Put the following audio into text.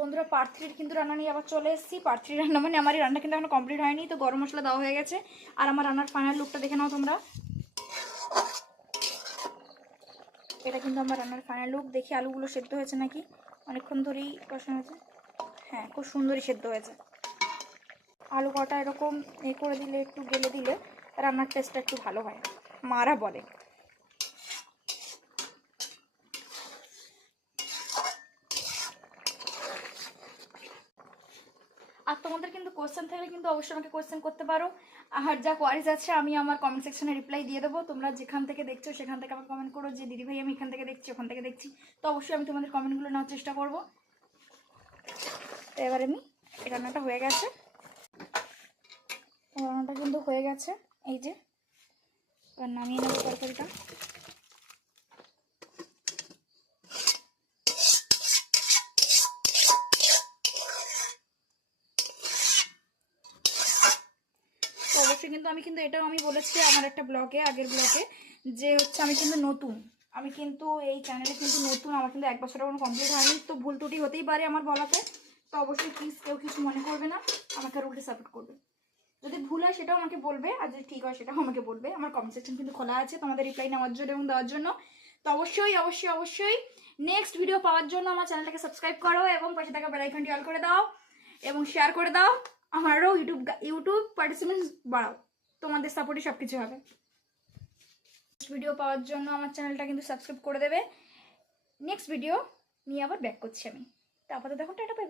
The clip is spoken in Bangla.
বন্ধুরা পার্ট 3 কিন্তু রান্না নিয়ে আবার চলে এসেছি। পার্ট 3 রান্না মানে আমার এই রান্না কিন্তু এখনো কমপ্লিট হয়নি। তো গরম মশলা দেওয়া হয়ে গেছে আর আমার রান্নার ফাইনাল লুকটা দেখে নাও তোমরা। এটা কিন্তু আমার রান্নার ফাইনাল লুক। দেখি আলুগুলো সেদ্ধ হয়েছে নাকি, অনেকক্ষণ ধরেই কষানো হয়েছে। হ্যাঁ, খুব সুন্দরই সেদ্ধ হয়েছে। আলু কটা এরকম করে দিলে, একটু গেলে দিলে রান্নার টেস্টটা একটু ভালো হয়, মারা বলে। আর তোমাদের কিন্তু কোয়েশ্চেন থাকলে কিন্তু অবশ্যই আমাকে কোয়েশ্চেন করতে পারো। আর যা কোয়ারিজ আছে আমি আমার কমেন্ট সেকশনে রিপ্লাই দিয়ে দেবো। তোমরা যেখান থেকে দেখছো সেখান থেকে আমাকে কমেন্ট করো যে দিদিভাই আমি এখান থেকে দেখছি, ওখান থেকে দেখছি। তো অবশ্যই আমি তোমাদের কমেন্টগুলো নেওয়ার চেষ্টা করবো। তো এবার আমি রান্নাটা হয়ে গেছে, রান্নাটা কিন্তু হয়ে গেছে। এই যে এবার নামিয়ে নেবো তরকারিটা। অবশ্যই কিন্তু আমি কিন্তু এটাও আমি বলেছি আমার একটা ব্লগে, আগের ব্লগে, যে হচ্ছে আমি কিন্তু নতুন, আমি কিন্তু এই চ্যানেলে কিন্তু নতুন, আমার কিন্তু 1 বছর কোনো কমপ্লিট হয়নি। তো ভুল ত্রুটি হতেই পারে আমার বলাতে। তো অবশ্যই প্লিজ কেউ কিছু মনে করবে না, আমাকে আর উল্টে সাপোর্ট করবে। যদি ভুল হয় সেটাও আমাকে বলবে, আর যদি ঠিক হয় সেটাও আমাকে বলবে। আমার কমেন্ট সেকশন কিন্তু খোলা আছে তোমাদের রিপ্লাই নেওয়ার জন্য এবং দেওয়ার জন্য। তো অবশ্যই অবশ্যই অবশ্যই নেক্সট ভিডিও পাওয়ার জন্য আমার চ্যানেলটাকে সাবস্ক্রাইব করো এবং পাশে থাকা বেল আইকনটি অল করে দাও এবং শেয়ার করে দাও। আমারও ইউটিউব পার্টিসিপেন্ট বাড়াও, তোমাদের সাপোর্টে সব কিছু হবে। নেক্সট ভিডিও পাওয়ার জন্য আমার চ্যানেলটা কিন্তু সাবস্ক্রাইব করে দেবে। নেক্সট ভিডিও নিয়ে আবার ব্যাক করছি আমি। তো আপাতত দেখো, টাটা, বাই বাই।